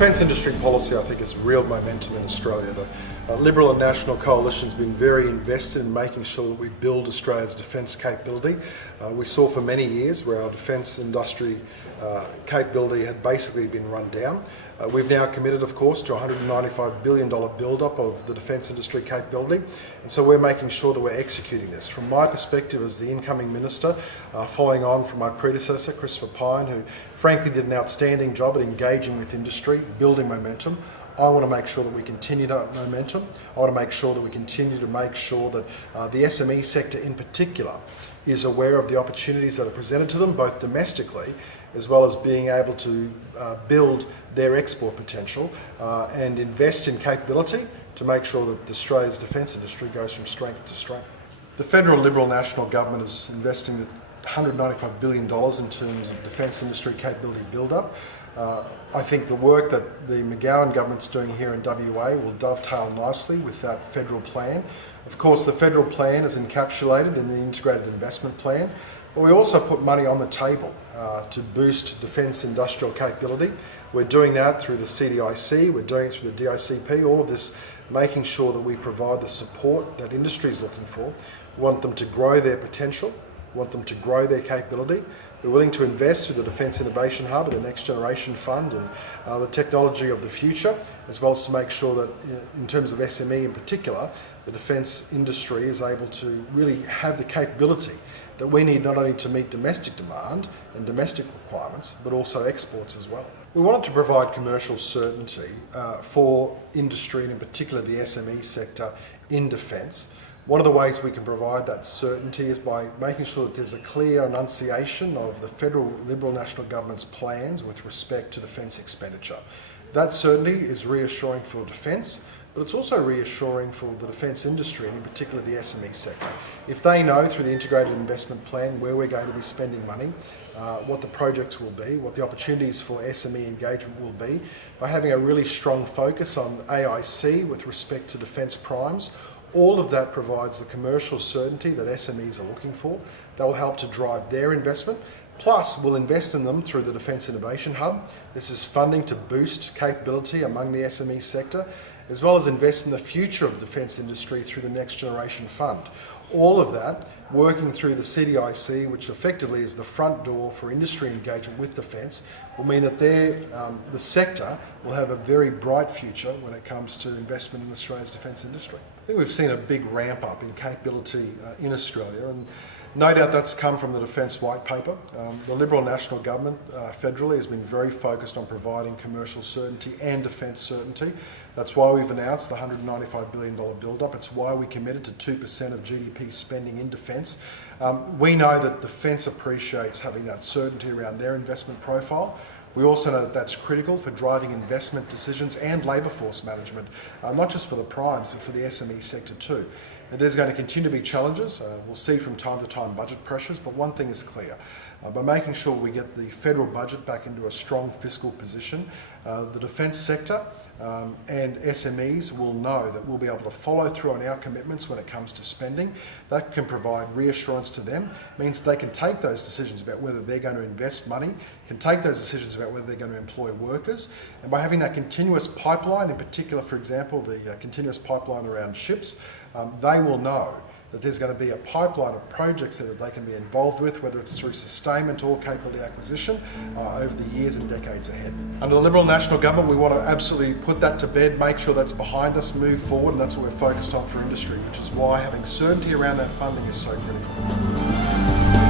defence industry policy, I think, has real momentum in Australia. The Liberal and National Coalition has been very invested in making sure that we build Australia's defence capability. We saw for many years where our defence industry capability had basically been run down. We've now committed, of course, to a $195 billion build-up of the defence industry capability, and so we're making sure that we're executing this. From my perspective as the incoming Minister, following on from my predecessor, Christopher Pyne, who frankly did an outstanding job at engaging with industry, building momentum, I want to make sure that we continue that momentum. I want to make sure that we continue to make sure that the SME sector in particular is aware of the opportunities that are presented to them, both domestically as well as being able to build their export potential and invest in capability to make sure that Australia's defence industry goes from strength to strength. The federal Liberal National Government is investing $195 billion in terms of defence industry capability build-up. I think the work that the McGowan government's doing here in WA will dovetail nicely with that federal plan. Of course, the federal plan is encapsulated in the integrated investment plan, but we also put money on the table to boost defence industrial capability. We're doing that through the CDIC, we're doing it through the DICP, all of this making sure that we provide the support that industry is looking for. We want them to grow their potential, we want them to grow their capability. We're willing to invest through the Defence Innovation Hub and the Next Generation Fund and the technology of the future, as well as to make sure that in terms of SME in particular, the defence industry is able to really have the capability that we need not only to meet domestic demand and domestic requirements, but also exports as well. We wanted to provide commercial certainty for industry and in particular the SME sector in defence. One of the ways we can provide that certainty is by making sure that there's a clear enunciation of the federal Liberal National Government's plans with respect to defence expenditure. That certainty is reassuring for defence, but it's also reassuring for the defence industry and in particular the SME sector. If they know through the integrated investment plan where we're going to be spending money, what the projects will be, what the opportunities for SME engagement will be, by having a really strong focus on AIC with respect to defence primes, all of that provides the commercial certainty that SMEs are looking for. That will help to drive their investment. Plus, we'll invest in them through the Defence Innovation Hub. This is funding to boost capability among the SME sector, as well as invest in the future of the defence industry through the Next Generation Fund. All of that working through the CDIC, which effectively is the front door for industry engagement with defence, will mean that the sector will have a very bright future when it comes to investment in Australia's defence industry. I think we've seen a big ramp up in capability in Australia, and no doubt that's come from the Defence White Paper. The Liberal National Government federally has been very focused on providing commercial certainty and defence certainty. That's why we've announced the $195 billion build-up. It's why we committed to 2% of GDP spending in defence. We know that defence appreciates having that certainty around their investment profile. We also know that that's critical for driving investment decisions and labour force management, not just for the primes, but for the SME sector too. And there's going to continue to be challenges. We'll see from time to time budget pressures, but one thing is clear. By making sure we get the federal budget back into a strong fiscal position, the defence sector and SMEs will know that we'll be able to follow through on our commitments when it comes to spending. That can provide reassurance to them, means that they can take those decisions about whether they're going to invest money, can take those decisions about whether they're going to employ workers, and by having that continuous pipeline, in particular, for example, the continuous pipeline around ships, they will know that there's going to be a pipeline of projects that they can be involved with, whether it's through sustainment or capability acquisition over the years and decades ahead. Under the Liberal National Government, we want to absolutely put that to bed, make sure that's behind us, move forward, and that's what we're focused on for industry, which is why having certainty around that funding is so critical.